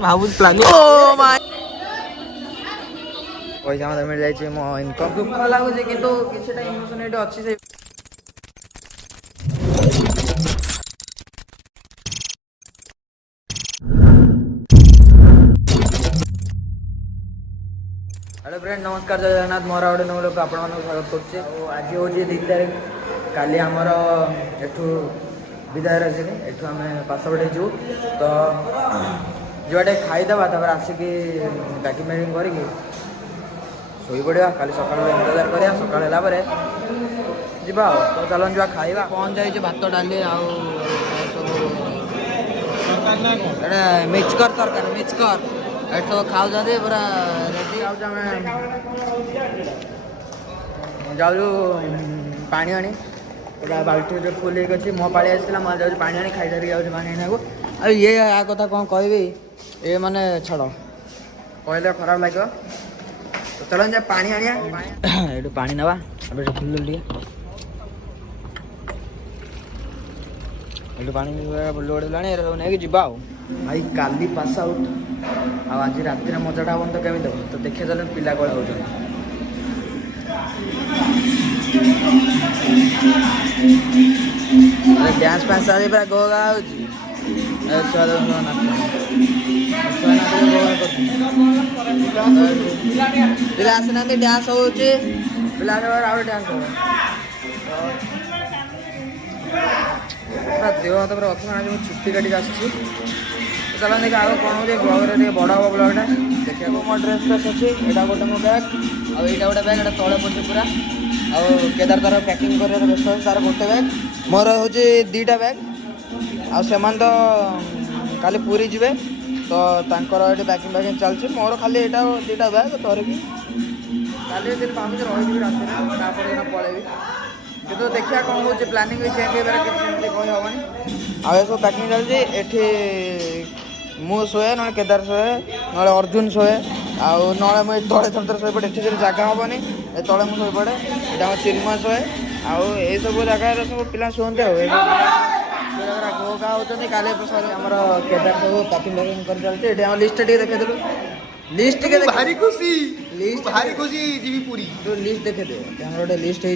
भावुँ planning oh my पैसा मत मिल जाए मो इनकम दुख लगुच कि इमोशन ये अच्छी से हेलो फ्रेंड नमस्कार जय जगन्नाथ मोर गोटे नव लोक आप स्वागत करुचे आज हूँ 2 तारीख काली आमर एठू विदाय रही एठू आम पासवर्ड हो तो जुआटे खाईदेवा आसिकी पैकिंग पैकिंग करके शोई पड़ा काली सकाल इंतजार करा सकाल जीवा तो चलन जा खाଇବା पहुँच जाइए भात डाली मिक्सकर तरकारी मिक्सकर एट सब खाऊ पूरा रेडी जाऊ पानी आनी बाल्टी फुल अच्छी मो पाली आसाला मैं जाऊँ पानी आनी खाई सारी जाऊँ पानी आने को ये आ कथा कौन कहबी ये माने छड़ कहले खराब लगे तो चलो जा पानी आनिया ये पानी नवा फुल ये पानी लोड़े नहीं जीवा भाई काली पास आउट आज रात मजाटा हम तो केमी दब तो देखिए चलो पिला कौन हो डांस फैंस आज पूरा गोगा पिला आसना डांस हो पिला डांस हो देह हाथ पूरा अच्छी छुट्टी काटिक आसी चलो देखिए आगे कौन हो ब्लग बड़ हम ब्लगटा देखिए मो ड्रेस फ्रेस अच्छी यहाँ गोटे मो बैग आईटा गोटे बैग ये तले पड़े पूरा आउ केदार तार पैकिंग कर व्यस्त अच्छे तार गोटे बैग मोर हूँ 2टा बैग आमान तो काली पूरी जी तो ये पैकिंग पैकिंग चलती मोर खाली यहाँ 2टा बैग धरिकी काली दिन भावी रही रात पलैबी कितु देखिए कौन हो प्लानिंग भी चेंज हो हेनी आ सब पैकिंग चलती एठी मु शोए ना केदार शोए ना अर्जुन शोए आउ ना मुझे तले थर शो पड़े ये जगह हेनी तले मुझे शो पड़े यहाँ चिन्मय शोए आउ ये सब जगह सब पिला शुंते गोगा होती काले आमर केदार सब पैकिंग पैकिंग कर चलती ये लिस्ट देखेलु लिस्ट के भारी खुशी जीवी पूरी तो लिस्ट देखे दे गोटे लिस्ट है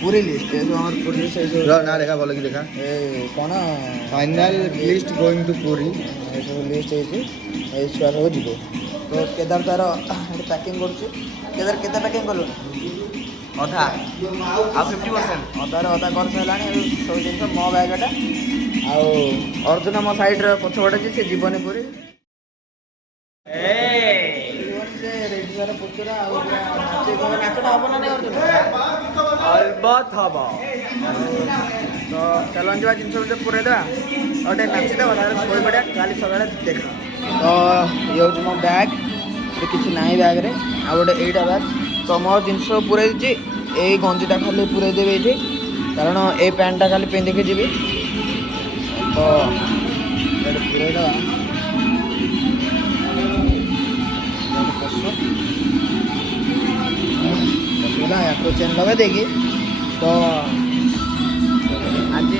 पूरी लिस्ट पूरी लिस्ट ना देखा भल कि देखा ए कौन फाइनल लिस्ट गोइंग टू पूरी ये सब लिस्ट है छुआ सब जीव तो केदार तार पैकिंग कर केदार पैकिंग कलु अधा आ 50% अधार अधा कर सारा सब जिन मो बैगटा अर्जुन मो सैड्रे पछपटे से जीवन पूरी नाचटा हम ना नहीं अर्जुन अलबत हम तो चलन जा जिन पूरे देवा गोटे नाचीदेवा शो पड़ा काली सका देखा तो ये हूँ मो बैग किसी ना बैग्रे आ गोटे यहीटा बैग तो मो जिनस पूरे यही गंजीटा खाली पूरे देवे ये कारण ये पैंटा खाली पिंधिकी जी तो पूरे देवा या चेन लगे देगी तो आज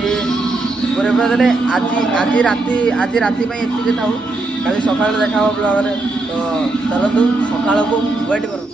पूरे पूरा आज राति एति था काली सकाल देखा ब्लॉग तो चलतु सकाल को वेट कर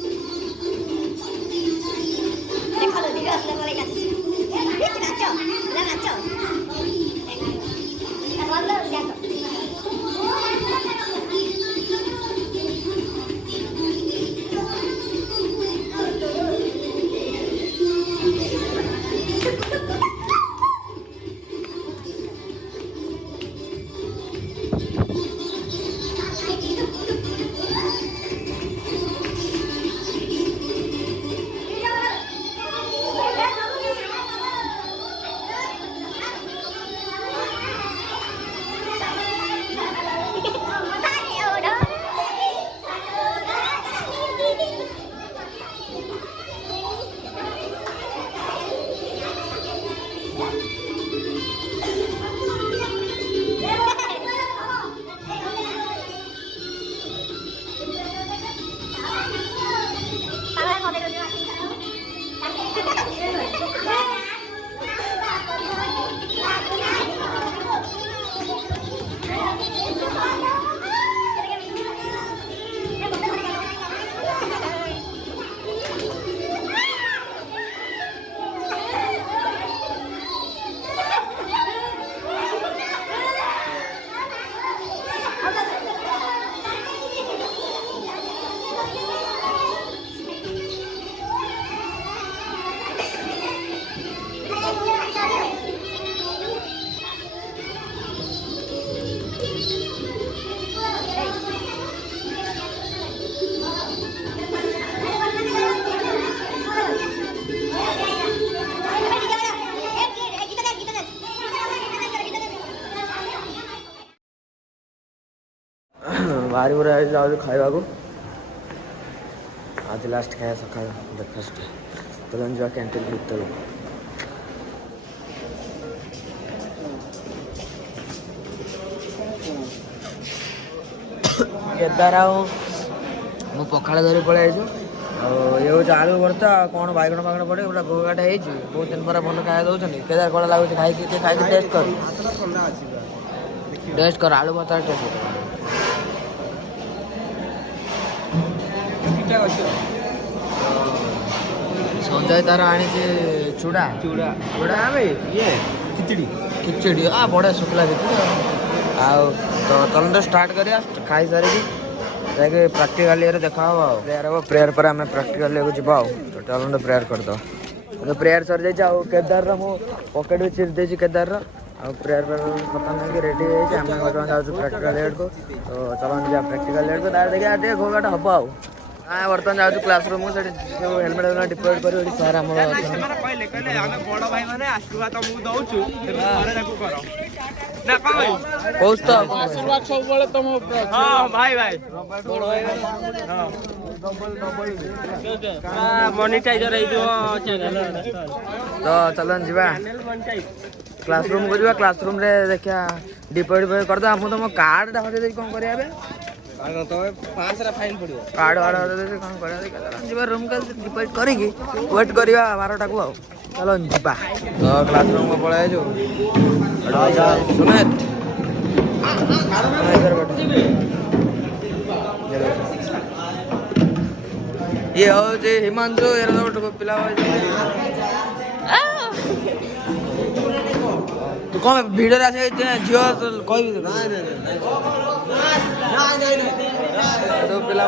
बाहरी पूरा जाऊँ खाइबा को आज लास्ट खाया सका ब्रेकफास्ट तो जा कैंटीन भीतर केदार मु पखाड़ धरी पड़े ये हूँ आलू भर्ता कौन बैगण फागण पड़े पूरा गोगाटा हो बहुत दिन पर भल खाया दौरान केदार कौन लगुच खाई टेस्ट कर टेस्ट कर आलू भर्ता टेस्ट कर संजय तार आनी चूड़ा चूड़ा चूड़ा ये खिचड़ी खिचड़ी बड़े शुक्ला खिचड़ी तो चलो स्टार्ट करिया खाई सारी जाके प्रैक्टिकल देखा प्रेयर हम प्रेयर पर आम प्रैक्टिकल जा तो चलो प्रेयर करद तो प्रेयर सर जाइए केदार मो पकेट भी चिर दे केदार प्रेयर खत्म नहीं रेडी आम जाऊँ प्रैक्टिकल को तो चलो जा प्रैक्टिकल को देखिए घोघाटा हम हाँ बर्तमान जाऊँ क्लासरूम को हेलमेट हेलमेट डिपोजिट कर सर आम तो चलो जीवा क्लासरूम को जा क्लासरूम रे देखिया डिपोजिट करदे हम तुम कार्ड हजे कौन करिया फाइन पड़ो कार्ड वार्ड कौन कर रूम का डिपोजिट करिकी वेट करवा 12टा को चलो जीवा तो क्लासरूम को पड़े सुमित ये हूँ हिमांशु ये पिला तू कौन भिडियो आसे झील कह पिला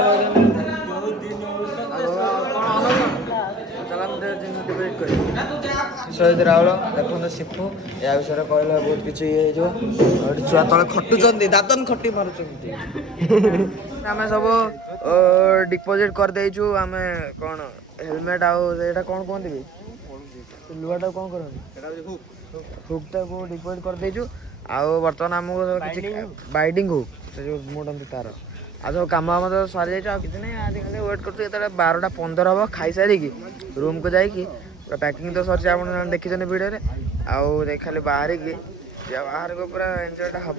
शहीद राहुल देखते शिपू या विषय कहले बहुत किसी ये छुआ तले खटुंट दादन खटी मारुंट आम सब डिपोजिट कर देचु आम कौन हेलमेट आटा कौन कहते लुहाटा कौन कर हुकटा को डिपोजिट कर देचु बर्तमान आमको किसी बाइडिंग हुक से जो मोड़ती तार आ सब कम तो सरी जाइए किसी नहीं आज खाली वेट कर 12:15 हम खाई सारिकी रूम को जाकि पैकिंग तो सर आप देखी वीडियो आउ खाली बाहर की बाहर को पूरा एंजॉयटा हम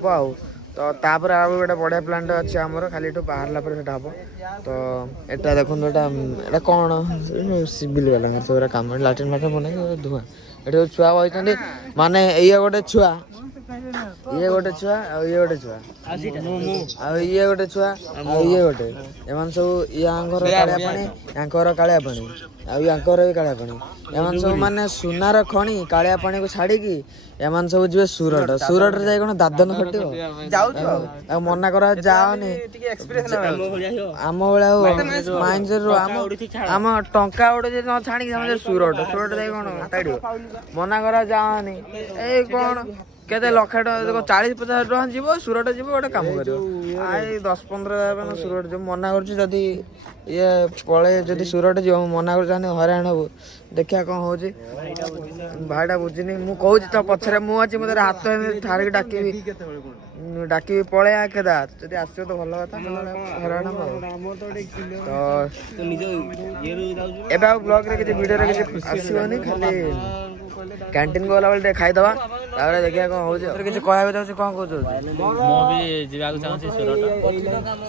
तो तापर आउ गोटे बढ़िया प्लान अच्छे आमर खाली बाहर हम तो एटा देखो एटा कौन सिविल वाला सब कम लाट्रिन फाट्रिन बना धुआं ये छुआ बही माने ये गोटे छुआ ये गोटे छुआ ये गोटे छुआ ये गोटे छुआ ये गोटे एम सब यार कालिया पानी यांकर कालिया पानी आर भी कालिया पानी एम सब माने सुनार खणी कालिया पानी को छाड़ी एम सब जी सुरट सुरट जाए कौन दादन खटे मना कर जाओनी आम भाया माइंड आम टंका उड़े न छाणी सुरट सुरट जाए कौन ताड़ मना कर जाओनी ए कौन केते लक्ष टका 40-50 टका जीव सुरट जीव गोटे कम कर 10-15 सुरट जीव मना कर ये पड़े जदि सुरट जीव मना कर हराण हबू देखिया कौन हो भाईटा बुझीनी मु कहूँ तो पछरे मु अच्छी मतलब हाथ ठारिक डाकी पड़े केदार जब आसो तो भल कथा हराण तो ब्लॉग रे किसी वीडियो रे किसी आसोनी खाली कैंटीन को गला बेले खाईदबा देखिया कौन हो किसी कहना चाहूँ कौन कह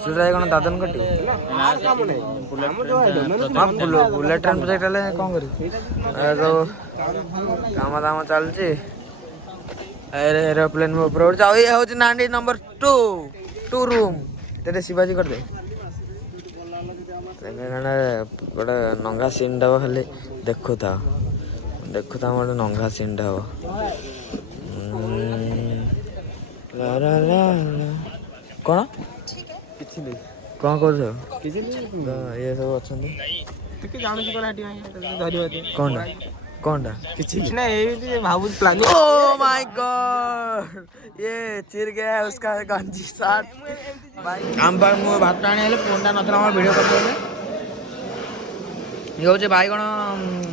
सुरट कौन दादन कटी बुलेट ट्रेन प्रोजेक्ट कौन कर तो काम दाम चलती एरोप्लेन में ऊपर उड़ ये हूँ नांडी नंबर 2 रूम तेरे शिवाजी कर दे गोटे नंगा सीन टा खाली देखुता गोटे नंगा सीन टा कौन कौन कर ये सब अच्छा कौन कौनटा भाव प्लान ओ माय गॉड ये चिर गया है उसका गंजी शर्ट आम पर मु भात आने फोन टा नथला वीडियो करते ये हूँ बैगण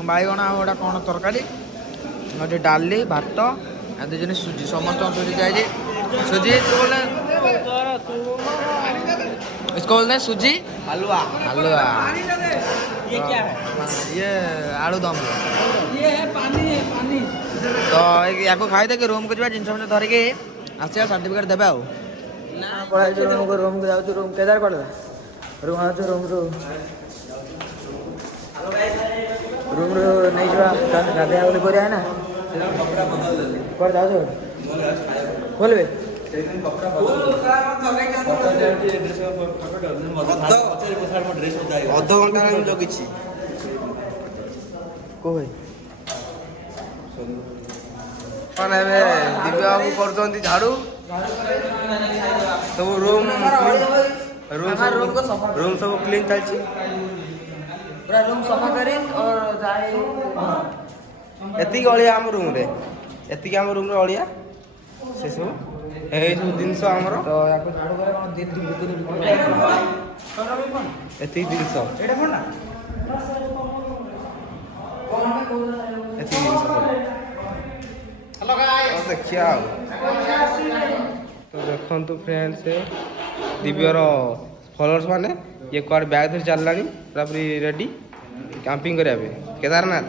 बैगण गोटा कौन तरकारी गोटे डाली भात आदि सुजी समस्त सुजी जाए सुजी इसको बोलते हैं सूजी हलवा। हलवा। ये क्या है? ये आलू दम। ये है पानी तो या खाई दे रूम को जा जिन धरिकी आस सर्टिफिकेट देवे आउ पढ़ाई रूम को जाऊँ रूम केदार कर रूम आज रूम रू नहीं गाधे बोली कर ना कौन जाओ खोलबे अध घंटा जगि को भाई दिव्या बाबू कर झाड़ू सब रूम सब क्लीन चलती पूरा रूम सफा करी और जाए एति अलिया आम रूम रे एति आम रूम रे अलिया से सब ए सब जिंस हमर तो याको झाड़ू करे कोन दिन दिन भीतर एति जिंस एटा कोन ना एति जिंस हेलो गाइस देखिया तो देखंतु फ्रेंड्स दिव्यर फॉलोअर्स माने ये क्वार बैग धर चललानी पूरा रेडी कैंपिंग करबे केदारनाथ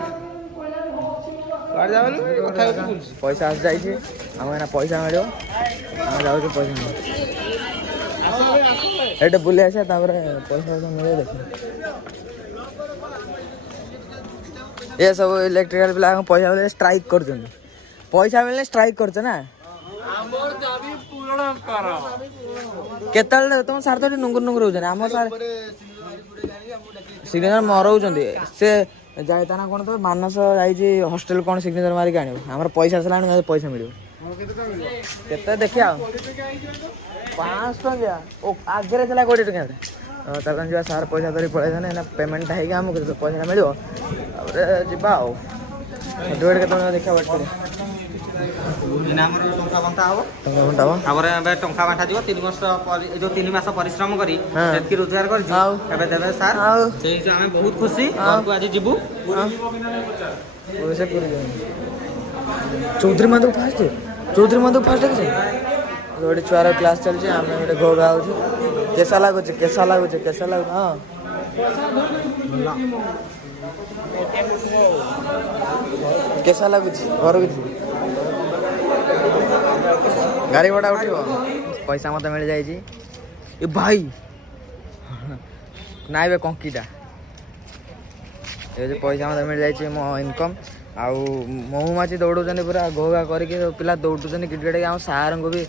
क्वार जावनी कथा बोल पैसा आस जाई छी हम एना पैसा मिलियो हम जाउ छी पैसा एटा बुले आसे तापर पैसा मिले देख ये सब इलेक्ट्रिकल पिला पैसा मिले स्ट्राइक करछन पैसा मिले स्ट्राइक करछ ना हमर दाबी पूर्ण कर केतल तुम सार तो नुंगुर नुंगुर हो जाने हम सार सिग्नेचर मरौଛନ୍ତି से जाय ता ना कोन तो मानस जाई छी हॉस्टल कोन सिग्नेचर मारी के आनियो हमर पैसा सलान में पैसा मिलियो केते देखिया 500 टका ओ आगरे चला 1 टका तकन जो सार पैसा धरी पळे जाने ना पेमेंट है हम के पैसा मिलियो और जिबा ओ डोड के तो देखा वेट करे नामर टंका बंटा हो टंका बंटा हो हमरे बे टंका बांटा जीव 3 मास जो 3 मास परिश्रम करी एतकी रोजगार कर जी एबे देबे सर सेही से हमें बहुत खुशी घर को आज जीबू ओसे पूरी चौधरी माधव फास्ट के रोड छुआर क्लास चल छी हम एटे गो गाउ छी कैसा लागो हां कैसा लागो छी घर के गाड़ी भड़ा उठिबो पैसा मत मिल जाई छी ए भाई नाइ बे कंकीटा ए जे पैसा मत मिल जाई छी मो इनकम आउ महुमाछी दौड़ुछन पूरा घोगा करके पिला दौड़ुछन क्रिकेट के हम सार को भी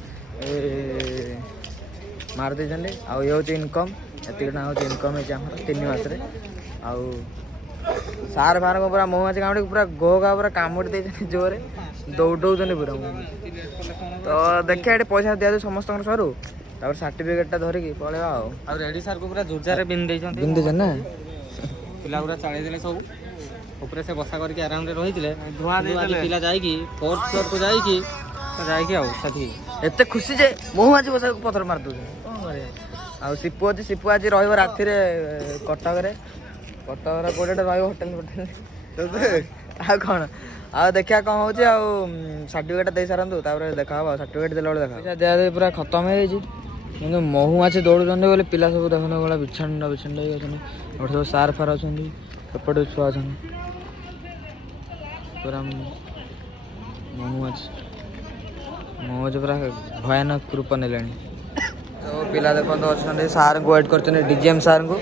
मार देछन आउ ये होची इनकम एतिकटा होची इनकम है हमर 3 मास रे आउ सार फार को पूरा महुमाछी कामड़ी पूरा घोगा पूरा कामुड़ी देछन जोरे दौड़ुछन पूरा तो देखिए ये पैसा दिया समस्त सरू तापर सर्टिफिकेट धरिकी पळेबा आ रेडी सर को पूरा जोरदार बिन देछन ना पिला पूरा चाळे देले सब ऊपर से बसा करके आराम रे रहितले धुआ देले पिला जाई की फोर्थ फ्लोर को जाई की आ साथी एते खुशी जे महुमाछी बसा को पत्थर मार दउ कोन करे आ सिपु आज रहइबो राती रे कटक रे कोडेटा रहइबो होटल आ कोन आ देखिया कौन हो सर्टिफिकेट दे सारंतु देखा सर्टिफिकेट देला देखा दे पूरा खत्म हो कि महुमाछी दौड़ुଛନ୍ତି बोले पिला सब देखने वाला बिछाणा और सब सार फार अच्छा एपटे छुआ पूरा महुमाछी पूरा भयानक रूप ने तो पिला देखो अच्छा सार को वेट कर डीजीएम सार को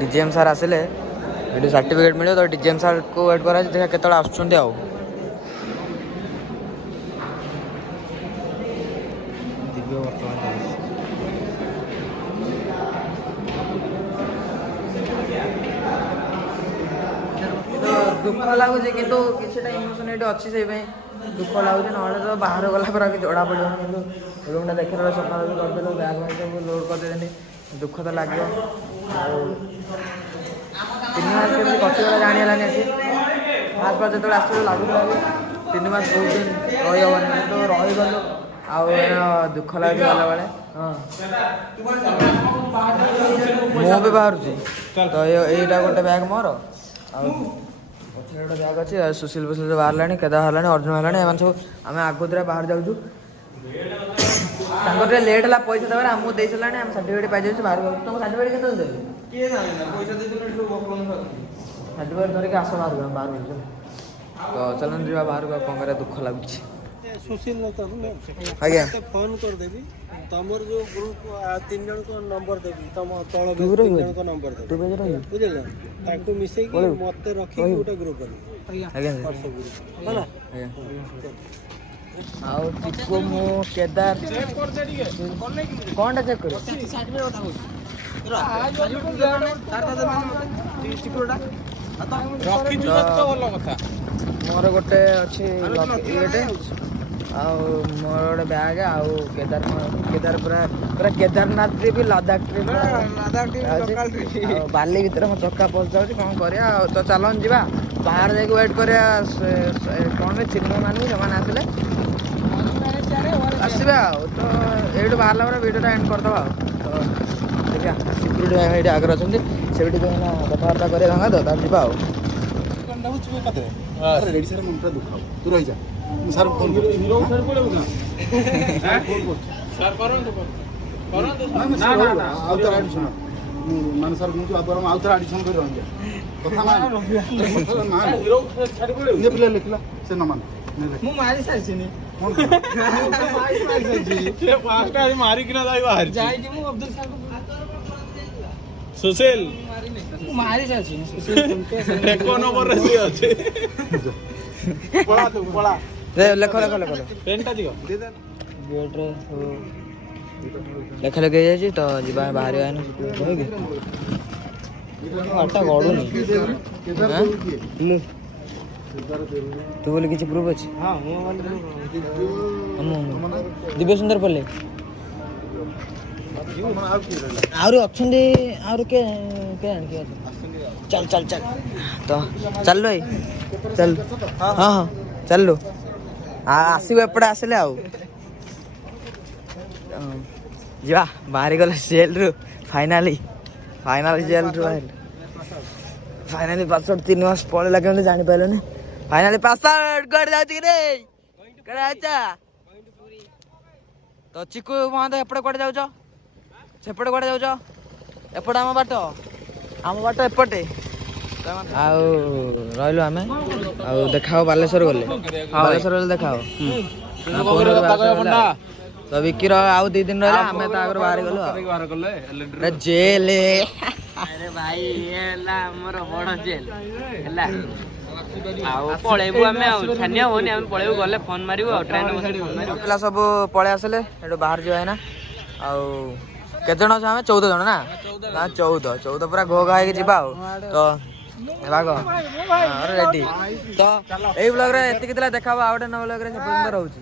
डीजीएम सार आसिले ये सर्टिफिकेट मिले तो डीजीएम सार को वेट करा देखा केत आसुँच आउ दिव्य वर्तमान दुख लगुच कि इमोशन ये अच्छी से दुख लगुच ना तो बाहर गला पर जड़ा पड़ो कि रूमटा देख सफा करदेल बैग बैग सब लोड करदे दुख तो लगे 3 मास के कटिगला जानीगलानी अच्छी फास्ट फास्ट जो आस लगुला 3 मास बहुत दिन रही तो रहीगलु आउ दुख लगे गला बेले मु भी बाहर तो यहीटा गोटे बैग मोर गोटे बैग अच्छी सुशील फुशील बाहर केदार है अर्जुन है सब आम आगुदरा बाहर जाऊँ ତାଙ୍କର ଟିକେ ଲେଟ୍ ହେଲା ପଇସା ଦେବାରେ ଆମକୁ ଦେଇ ସାରିଲାଣି ଆମେ ସାର୍ଟିଫିକେଟ୍ ପାଇଯାଉଛୁ ବାହାରକୁ ତୁମ ସାର୍ଟିଫିକେଟ୍ କେତେବେଳେ ଦେବେ କିଏ ଜାଣିଲା ପଇସା ଦେଇଥିଲେ ଏଠୁ ସାର୍ଟିଫିକେଟ୍ ଧରିକି ଆସ ବାହାରକୁ ଆମେ ବାହାରକୁ ଯିବୁ ତ ଚାଲନ୍ତୁ ଯିବା ବାହାରକୁ ଆଉ କ'ଣ କରିବା ଦୁଃଖ ଲାଗୁଛି ଆଜ୍ଞା ଫୋନ୍ କରିଦେବି ତମର ଯୋଉ ଗ୍ରୁପ 3 ଜଣଙ୍କ ନମ୍ବର ଦେବି ତମ ତଳ 3 ଜଣଙ୍କ ନମ୍ବର ଦେବି ବୁଝିଲ ତାଙ୍କୁ ମିଶେଇକି ମତେ ରଖିକି ଗୋଟେ ଗ୍ରୁପ କରିବି ଆଜ୍ଞା ହେଲା ଆଉ ଚିକୁ ମୁଁ କେଦାର କ'ଣଟା ଚେକ୍ କରିବ ମୋର ଗୋଟେ ଅଛି ଇଏଟେ ଆଉ ମୋର ଗୋଟେ ବ୍ୟାଗ୍ ଆଉ କେଦାର ପୁରା କେଦାରନାଥ ଟ୍ରିପ୍ ଲଦାଖ ଟ୍ରିପ୍ ଆଉ ବାଲି ଭିତରେ ମୋ ଚକା ପଶିଯାଉଛି କ'ଣ କରିବା ଆଉ ତ ଚାଲନ୍ତୁ ଯିବା ବାହାରେ ଯାଇକି ୱେଟ୍ କରିବା କ'ଣ ଚିନ୍ମୟ ମାନଙ୍କୁ ସେମାନେ ଆସିଲେ ଆସିବେ ଆଉ ତ ଏଇଠୁ ବାହାରିଲା ପରେ ଭିଡ଼ିଓଟା ଏଣ୍ଡ କରିଦେବା ଆଉ ତ ଦେଖିବା ସିକ୍ୟୁରିଟି ଭାଇ ଏଇଠି ଆଗରେ ଅଛନ୍ତି ସେଇଠି ଯାଇକିନା କଥାବାର୍ତ୍ତା କରିବା ତାଙ୍କ ତ ତାହେଲେ ଯିବା ଆଉ ରେଡି ସାର୍ ମନଟା ଦୁଃଖ ତୁ ରହିଯା ସାର୍ ଫୋନ୍ ଆଉ ଥରେ ଆଡିସନ ମାନେ ସାର୍ ମୁଁ ବରଂ ଆଉ ଥରେ ଆଡିସନ କରି ରହିଯା କଥା ମାନେ ପିଲା ଲେଖିଲା ସେ ନ ମାନେ ମୁଁ ମାରି ସାରିଛିନି ମାରିକିନା ଯାଇକି ମୁଁ ଅବଦୁଲ ସାର୍ ସୁଶୀଲ ମୁଁ ମାରି ସାରିଛି ଏକ ନମ୍ବରରେ ସିଏ ଅଛି ପଳା ଲେଖ ପେନ୍ଟା ଦିଅ ଗେଟ୍ରେ ଲେଖା ଲେଖି ହେଇଯାଇଛି ତ ଯିବା ବାହାରିବା ନା ଗାଡ଼ିଟା ଗଡ଼ୁନି ମୁଁ ତୁ ବୋଲି କିଛି ପ୍ରୁଫ୍ ଅଛି ଦିବ୍ୟ ସୁନ୍ଦର ପଲ୍ଲେ ଆହୁରି ଅଛନ୍ତି ଆହୁରି କିଏ ଚାଲ ତ ଚାଲୁ ଭାଇ ଚାଲ ହଁ ଚାଲୁ ଆସିବୁ ଏପଟେ ଆସିଲେ ଆଉ ଯିବା ବାହାରି ଗଲେ ଜେଲ୍ରୁ ଫାଇନାଲି ଜେଲ୍ରୁ ବାହାରିଲେ ଫାଇନାଲି ପାସୱାର୍ଡ 3 ମାସ ପଳେଇଲା କେମିତି ଜାଣିପାରିଲୁନି ଫାଇନାଲି ପାସୱାର୍ଡ କୁଆଡ଼େ ଯାଉଛି କି ରେ କୁଆଡ଼େ ଯାଉଛ ତ ଚିକୁ ମହାନ୍ତ ଏପଟେ କୁଆଡ଼େ ଯାଉଛ ସେପଟେ କୁଆଡ଼େ ଯାଉଛ ଏପଟେ ଆମ ବାଟ ଏପଟେ ଆଉ ରହିଲୁ ଆମେ ଆଉ ଦେଖାଅ ବାଲେଶ୍ୱର ଗଲେ ଦେଖାଅ ତ ବିକିର ଆଉ 2 ଦିନ ରହିଲା ଆମେ ତା ଆଗରୁ ବାହାରି ଗଲୁ ଜେଲ ଆରେ ଭାଇ ହେଲା ଆମର ବଡ ଜେଲ ହେଲା ଆଉ ପଳେଇବୁ ଆମେ ଆଉ ଛାନିଆ ହଉନି ଆମେ ପଳେଇବୁ ଗଲେ ଫୋନ୍ ମାରିବୁ ଆଉ ଟ୍ରେନ୍ ପିଲା ସବୁ ପଳେଇ ଆସିଲେ ଏଠୁ ବାହାର ଯିବା ଏଇନା ଆଉ କେତେ ଜଣ ଅଛୁ ଆମେ 14 ଜଣ ନା 14 ପୁରା ଘୋ ଘା ହେଇକି ଯିବା ଆଉ ତ ଭାଗ ରେଡି ତ ଏଇ ବ୍ଲଗରେ ଏତିକି ଥିଲା ଦେଖାହବ ଆଉ ଗୋଟେ ନ ବ୍ଲଗରେ ସେ ପର୍ଯ୍ୟନ୍ତ ରହୁଛି।